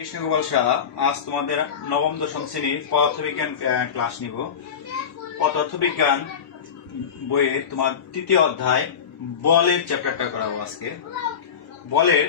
কৃষ্ণ গোপাল শাহ আজ তোমাদের নবম দশম শ্রেণীর পদার্থবিজ্ঞান ক্লাস নিব। পদার্থবিজ্ঞান বইয়ে তোমার তৃতীয় অধ্যায় বলের চ্যাপ্টারটা করাবো আজকে। বলের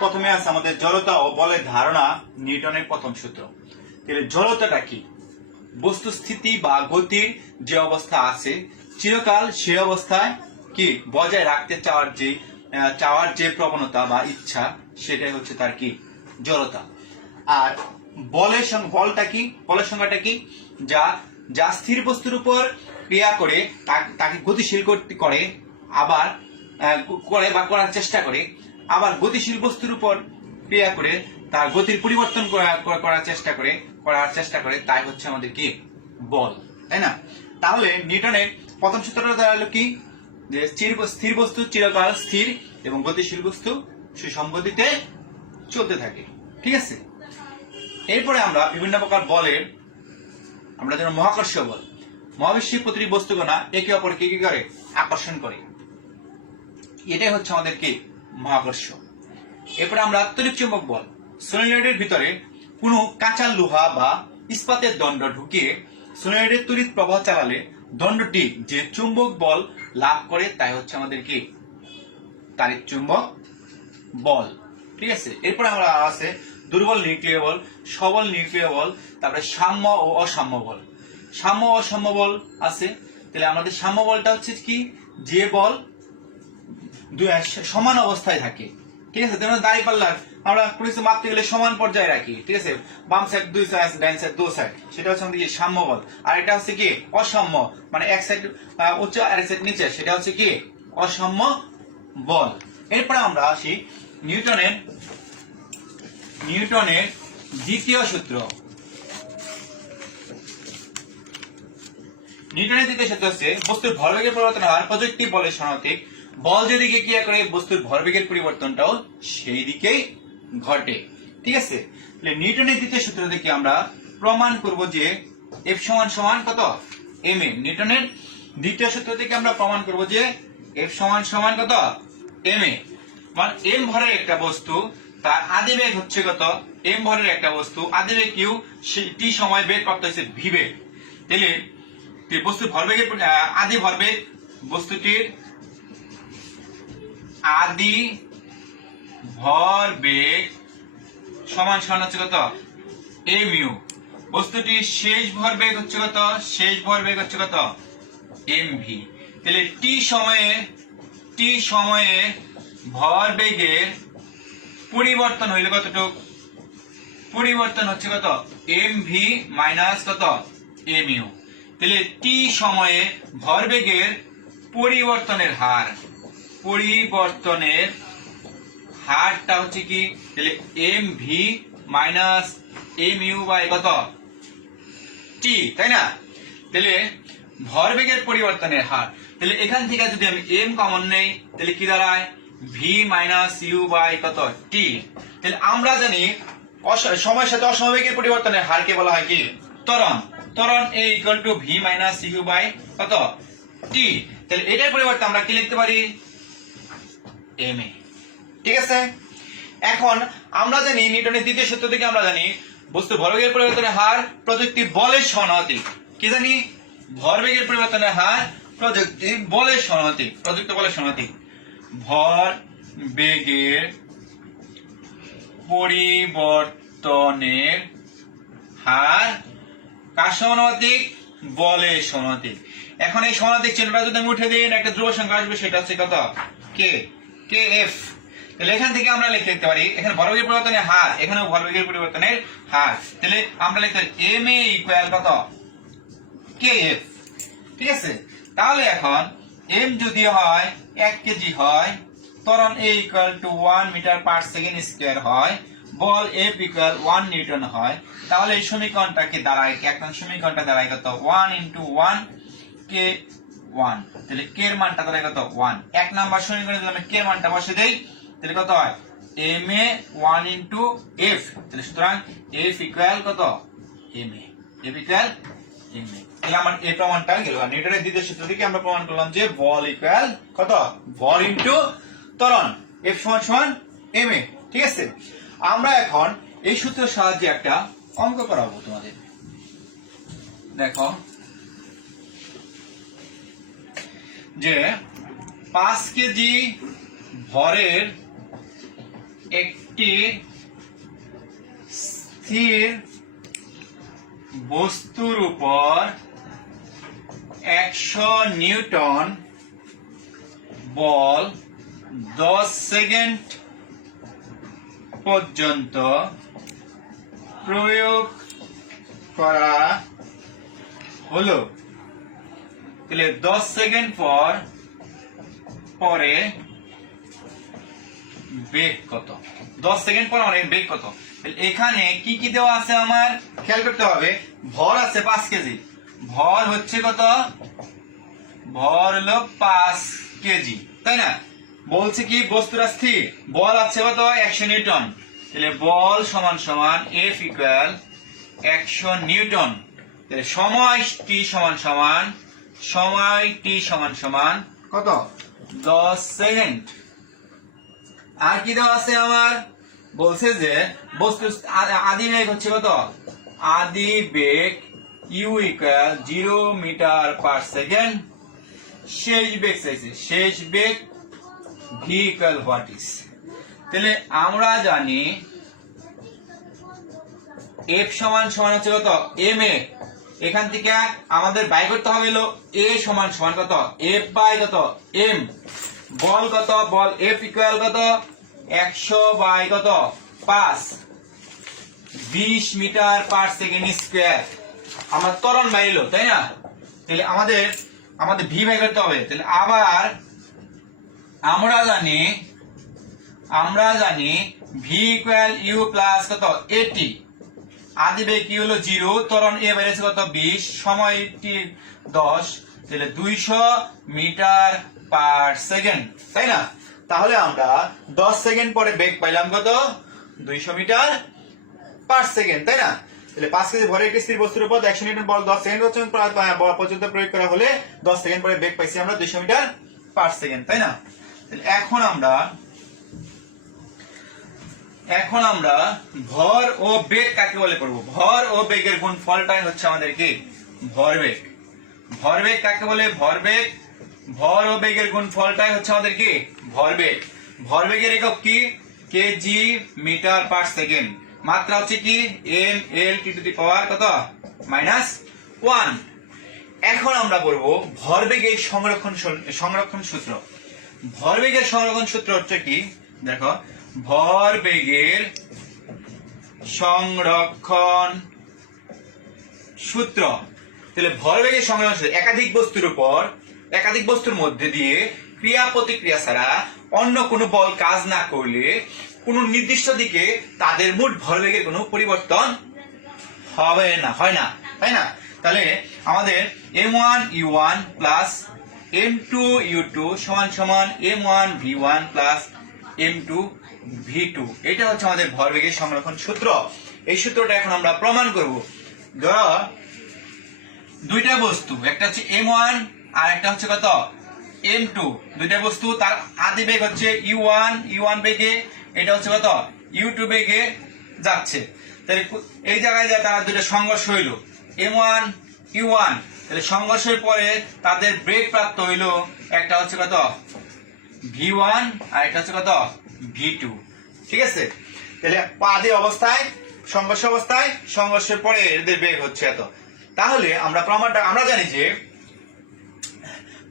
প্রথমে আছে আমাদের জড়তা ও বলের ধারণা, নিউটনের প্রথম সূত্র। তাহলে জড়তাটা কি? বস্তু স্থিতি বা গতির যে অবস্থা আছে চিরকাল সে অবস্থায় কি বজায় রাখতে চাওয়ার যে প্রবণতা বা ইচ্ছা, সেটাই হচ্ছে তার কি জড়তা। আর বলটা কি? বলের সংজ্ঞাটা কি? যা স্থির বস্তুর উপর ক্রিয়া করে তাকে গতিশীল করে, আবার করার চেষ্টা করে, আবার গতিশীল বস্তুর উপর ক্রিয়া করে তার গতির পরিবর্তন করার চেষ্টা করে, তাই হচ্ছে আমাদের কি বল, তাই না? তাহলে নিউটনের প্রথম সূত্রটা দাঁড়ালো কি? যে স্থির বস্তু চিরকাল স্থির এবং গতিশীল বস্তু সুসংগতিতে চলতে থাকে। ঠিক আছে, এরপরে আমরা বিভিন্ন প্রকার বলের আমরা যেন মহাকর্ষীয় বল, মহাবিশ্বের প্রতিটি বস্তুকণা একে অপরকে কি করে আকর্ষণ করে, এটাই হচ্ছে আমাদের কি মহাকর্ষ। এরপরে আমরা তড়িৎ চুম্বক বল, সলিনয়েডের ভিতরে কোনো কাঁচা লোহা বা ইস্পাতের দণ্ড ঢুকিয়ে সলিনয়েডের তড়িৎ প্রবাহ চালালে দণ্ডটি যে চুম্বক বল লাভ করে তাই হচ্ছে আমাদের কি তড়িৎ চুম্বক বল। ঠিক আছে, এরপরে আমরা আছে দুর্বল নিউক্লিয় বল, সবল নিউক্লিয় বল, তারপরে সাম্য ও অসাম্য বল। সাম্য ও অসাম্য বল আছে। তাহলে আমাদের সাম্য বলটা হচ্ছে কি? যে বল সমান অবস্থায় থাকে। ঠিক আছে, যেমন দাঁড়িপাল্লার আমরা কোনো কিছু মাপতে গেলে সমান পর্যায়ে রাখি। ঠিক আছে, বাম সাইড দুই সাইড, ডান সাইড দুই সাইড, সেটা হচ্ছে আমাদের কি সাম্য বল। আর এটা হচ্ছে কি অসাম্য, মানে এক সাইড উচ্চ আর এক সাইড নিচে, সেটা হচ্ছে কি অসাম্য বল। এরপরে আমরা আসি নিউটনের দ্বিতীয় সূত্র। নিউটনের দ্বিতীয় সূত্র হচ্ছে বস্তুর ভরবেগের পরিবর্তন হার প্রযুক্তি বলের সমানুপাতিক। বল যেদিকে ক্রিয়া করে বস্তুর ভরবেগের পরিবর্তনটাও সেই দিকেই ঘটে। ঠিক আছে, তাহলে নিউটনের দ্বিতীয় সূত্র থেকে আমরা প্রমাণ করব যে F সমান সমান কত ma। নিউটনের দ্বিতীয় সূত্র থেকে আমরা প্রমাণ করব যে F সমান সমান কত ma। মানে m ভরের একটা বস্তু, তার আদিবেগ হচ্ছে কত? m ভরের একটা বস্তু আদিবেগ q, t সময় বেগ প্রাপ্ত হয়েছে v বেগ। তাহলে বস্তুর ভরবেগের আদি ভরবেগ, বস্তুটির আদি ভরবেগ সমান সমান হচ্ছে কত mu। বস্তুটির শেষ ভরবেগ হচ্ছে কত? শেষ ভরবেগ হচ্ছে কত mv। তাহলে t সময়ে ভরবেগের পরিবর্তন হইলে কতটুক? পরিবর্তন হচ্ছে কত mv মাইনাস কত mu। তাহলে t সময়ে ভরবেগের পরিবর্তনের হারটা হচ্ছে কি? তাহলে mv মাইনাস mu বাই কত t, তাই না? তাহলে ভরবেগের পরিবর্তনের হার। তাহলে এখান থেকে যদি আমি m কমন নেই তাহলে কি দাঁড়ায়? v মাইনাস u বাই কত t। তাহলে আমরা জানি সময়ের সাথে অসমবেগের পরিবর্তনের হারকে বলা হয় কি ত্বরণ। ত্বরণ a equal to v minus u by কত t। তাহলে এটার পরিবর্তে আমরা কি লিখতে পারি? ma। ঠিক আছে, এখন আমরা জানি নিউটনের দ্বিতীয় সূত্র থেকে আমরা জানি বস্তু ভরবেগের পরিবর্তনের হার প্রযুক্তি বলের সমানুপাতিক। কি জানি? ভরবেগের পরিবর্তনের হার প্রযুক্তি বলের সমানুপাতিক। প্রযুক্তি বলের সমানুপাতিক। ভরবেগের পরিবর্তনের হার কার সমানুপাতিক? বলের সমানুপাতিক। এখন এই সমানুপাতিক চিহ্নটা যদি আমি উঠে দিই, একটা ধ্রুব সংখ্যা আসবে, সেটা হচ্ছে কত kf। তাহলে এখান থেকে আমরা লিখতে পারি, এখানে ভরবেগের পরিবর্তনের হার, এখানেও ভরবেগের পরিবর্তনের হার। তাহলে আমরা লিখতে পারি ma ইকুয়াল কত kf। ঠিক আছে, তাহলে এখন m যদি হয় 1 কেজি হয়, ত্বরণ a equal to 1 metre per second square হয়, বল F ইকুয়াল 1 নিউটন হয়, তাহলে এই সমীকরণটা কি দাঁড়ায়? এখন সমীকরণটা দাঁড়ায় কত 1 ইনটু 1 k 1। তাহলে k এর মানটা দাঁড়ায় কত 1। এক নাম্বার সমীকরণে যদি আমি k এর মানটা বসে দেই তাহলে কত হয় ma 1 ইনটু f। তাহলে সুতরাং f ইকুয়াল কত ma। f equal ma। তাহলে আমার এই প্রমাণটা গেল। নিউটনের দ্বিতীয় সূত্র থেকে আমরা প্রমাণ করলাম যে বল ইকুয়াল কত ভর ইনটু ত্বরণ, f সমান সমান ma। ঠিক আছে, আমরা এখন এই সূত্রের সাহায্যে একটা অঙ্ক করাবো তোমাদের। দেখো যে 5 কেজি ভরের একটি স্থির বস্তুর উপর 100 নিউটন বল 10 সেকেন্ড পর্যন্ত প্রয়োগ করা হলো, তাহলে 10 সেকেন্ড পরে বেগ কত? 10 সেকেন্ড পর অনেক বেগ কত? এখানে কি কি দেওয়া আছে আমার খেয়াল করতে হবে। ভর আছে 5 কেজি, ভর হচ্ছে কত? ভর হলো 5 কেজি, তাই না? বলছে কি বস্তুটা স্থির, বল আছে কত? 100 নিউটন। তাহলে বল সমান সমান F ইকুয়াল 100 নিউটন। তাহলে সময় t সমান সমান কত? 10 সেকেন্ড। আর কি দেওয়া আছে আমার? বলছে যে বস্তু আদি বেগ হচ্ছে কত? আদি বেগ u equal 0 metre per second. শেষ বেগ চাইছে, শেষ বেগ v ইকুয়াল হোয়াট ইজ? তাহলে আমরা জানি f সমান সমান হচ্ছে কত? ma। এখান থেকে আমাদের বাই করতে হবে হলো a সমান সমান কত? f বাই কত? m। বল কত? বল f ইকুয়াল কত? 100 বাই কত? 5, 20 মিটার পার সেকেন্ড স্কয়ার। আমরা ত্বরণ বাইলো, তাই না? তাহলে আমাদের ভি বাই করতে হবে। তাহলে আবার আমরা জানি ভি ইকুয়াল ইউ প্লাস কত? 80। আদি বেগ কি হলো 0, ত্বরণ এ বাইরেছে কত? 20, সময় টি 10, তাহলে 200 মিটার পার সেকেন্ড, তাই না? তাহলে আমরা 10 সেকেন্ড পরে বেগ পাইলাম কত? 200 মিটার পার সেকেন্ড, তাই না? তাহলে 5 কেজি ভরের একটি স্থির বস্তুর উপর 100 নিউটন বল 10 সেকেন্ড পর্যন্ত প্রয়োগ করা হলে 10 সেকেন্ড পরে বেগ পাইছি আমরা 200 মিটার পার সেকেন্ড, তাই না? তাহলে এখন আমরা ভর ও বেগ কাকে বলে পড়ব? ভর ও বেগের গুণফলটাই হচ্ছে আমাদের কি? ভরবেগ। ভরবেগ কাকে বলে? ভর ও বেগের গুণফলটাই হচ্ছে আমাদের কি? ভরবেগ। ভরবেগের একক কি? KG metre per second. মাত্রা হচ্ছে কি? M L T to the পাওয়ার কত? -1। এখন আমরা বলব ভরবেগের সংরক্ষণ সূত্র। ভরবেগের সংরক্ষণ সূত্র হচ্ছে কি? দেখো, ভরবেগের সংরক্ষণ সূত্র। তাহলে ভরবেগের সংরক্ষণ সূত্র একাধিক বস্তুর মধ্যে দিয়ে ক্রিয়া প্রতিক্রিয়া ছাড়া অন্য কোনো বল কাজ না করলে কোন নির্দিষ্ট দিকে তাদের মোট ভরবেগের কোনো পরিবর্তন হয় না, তাই না? তাহলে আমাদের m1 u1 plus m2 u2 সমান সমান m1 v1 plus m2 v2। এটা হচ্ছে আমাদের ভরবেগের সংরক্ষণ সূত্র। এই সূত্রটা এখন আমরা প্রমাণ করব। ধরো দুইটা বস্তু, একটা হচ্ছে m1 আর একটা হচ্ছে কত? m2। দুইটা বস্তু, তার আদি বেগ হচ্ছে u1 বেগে, এটা হচ্ছে কত? u2 বেগে যাচ্ছে। তাহলে এই জায়গায় যা তারা দুটো সংঘর্ষ হইলো m1 u1, তাহলে সংঘর্ষের পরে তাদের বেগ প্রাপ্ত হইলো, একটা হচ্ছে কত? v1 আর একটা হচ্ছে কত? v2। ঠিক আছে? তাহলে আদি অবস্থায় সংঘর্ষের পরে এদের বেগ হচ্ছে এত। তাহলে আমরা জানি যে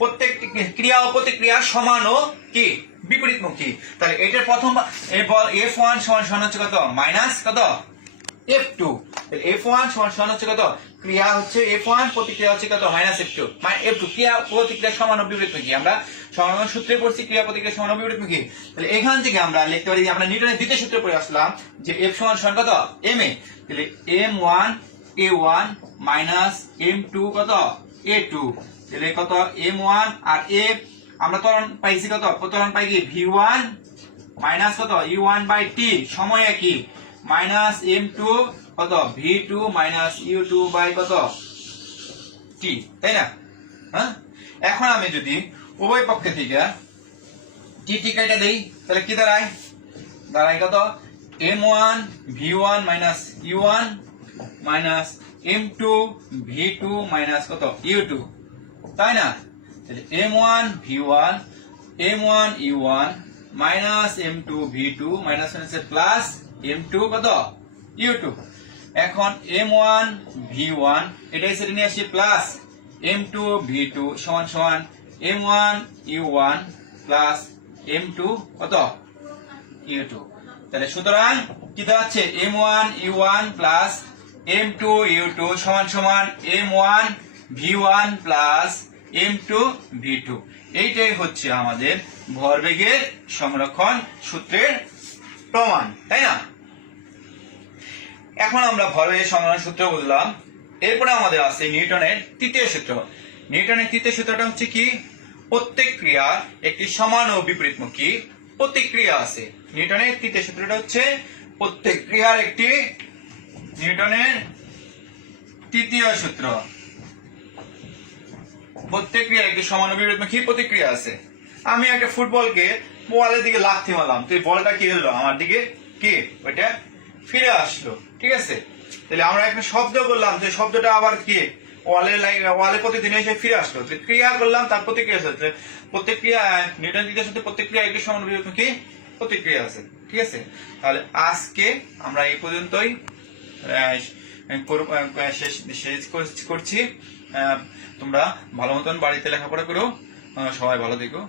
প্রত্যেক ক্রিয়া ও প্রতিক্রিয়া সমান ও কি? বিপরীতমুখী। তাহলে এটার প্রথম বল F1 সমান হচ্ছে কত? মাইনাস কত? F2। F1 সমান হচ্ছে কত? ক্রিয়া হচ্ছে F1, প্রতিক্রিয়া হচ্ছে কত? -F2। মানে F2 ক্রিয়া প্রতিক্রিয়া সমান ও বিপরীতমুখী। আমরা সংরক্ষণ সূত্রে পড়ছি ক্রিয়া প্রতিক্রিয়া সমান ও বিপরীতমুখী। তাহলে এখান থেকে আমরা লিখতে পারি, আমরা নিউটনের দ্বিতীয় সূত্রে পড়ে আসলাম যে F সমান কত? ma। তাহলে m1 a1 মাইনাস m2 কত? a2। তাহলে কত? m1 আর a আমরা ত্বরণ পাইছি কত? ত্বরণ পাই কি? v1 মাইনাস কত? u1 বাই t, সময় একই, মাইনাস m2 কত? v2 মাইনাস u2 বাই কত? t, তাই না? হ্যাঁ, এখন আমি যদি উভয় পক্ষে থেকে t কেটে দেই তাহলে কি দাঁড়ায়? কত? m1 v1 minus u1 minus m2 v2 minus কত u2, তাই না? তাহলে m1 v1 m1 u1 minus m2 v2 minus plus m2 কত u2। এখন m1 v1 এটাই সেটা নিয়ে আসি প্লাস m2 v2 সমান সমান m1 u1 প্লাস m2 কত u2। তাহলে সুতরাং কি দাঁড়াচ্ছে m1 u1 plus m2 u2 সমান সমান m1 v1 plus m2 v2। এইটাই হচ্ছে আমাদের ভরবেগের সংরক্ষণ সূত্রের প্রমাণ, তাই না? এখন আমরা ভরবেগের সংরক্ষণ সূত্র বুঝলাম। এরপরে আমাদের আছে নিউটনের তৃতীয় সূত্র। নিউটনের তৃতীয় সূত্রটা হচ্ছে কি, প্রত্যেক ক্রিয়ার একটি সমান ও বিপরীতমুখী প্রতিক্রিয়া আছে। নিউটনের তৃতীয় সূত্রটা হচ্ছে প্রত্যেক ক্রিয়ার একটি, নিউটনের তৃতীয় সূত্র, প্রত্যেক ক্রিয়ার একটি সমান ও বিপরীতমুখী প্রতিক্রিয়া আছে। আমি একটা ফুটবলকে বলের দিকে লাথি মারলাম, তো এই বলটা কি হলো আমার দিকে, কি ওইটা ফিরে আসলো, ঠিক আছে? তাহলে আমরা একটা শব্দ করলাম, যে শব্দটা আবার কি ওয়ালে প্রতিদিন এসে ফিরে আসলো, ক্রিয়া করলাম তার প্রতিক্রিয়া আছে। প্রতিক্রিয়া নিউটন তৃতীয় সূত্রে প্রতিক্রিয়া একটি সমান বিপরীতমুখী প্রতিক্রিয়া আছে, ঠিক আছে? তাহলে আজকে আমরা এই পর্যন্তই শেষ করছি। তোমরা ভালো মতন বাড়িতে লেখাপড়া করো, সবাই ভালো থেকো।